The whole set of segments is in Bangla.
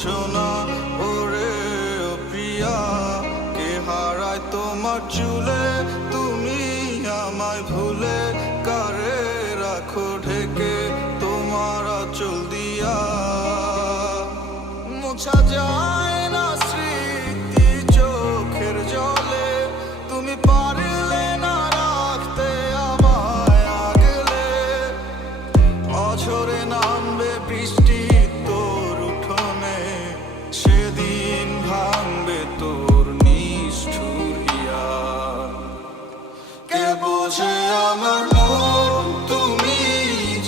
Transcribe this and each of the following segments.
বোঝো না ওরে ও প্রিয়া, কে হারায় তোমার চুলে তুমি আমায় ভুলে, কারে রাখো ঢেকে তোমার আঁচল দিয়া। মোছা যায় না স্মৃতি চোখের জলে, তুমি পারলে না রাখতে আমায় আগলে। অঝরে নামবে বৃষ্টি তোর উঠোনে, সেদিন ভাঙবে তোর নিষ্ঠুর হিয়া। কে বোঝে আমার মন তুমি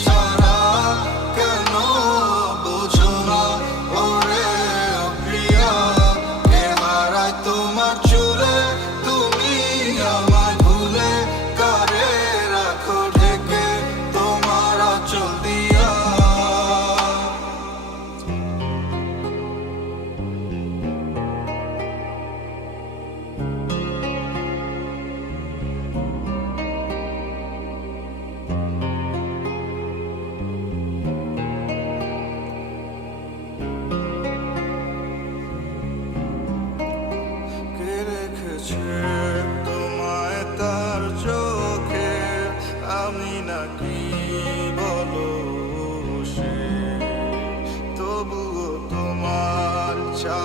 ছাড়া, কেন বোঝো না ওরে ও প্রিয়া, কে হারায় তোমার চুলে তুমি আমায় ভুলে, কারে রাখো ঢেকে তোমার আঁচল দিয়া। কে রেখেছে তোমায় তার চোখে, আমি নাকি বলো সে, তবুও তোমার চা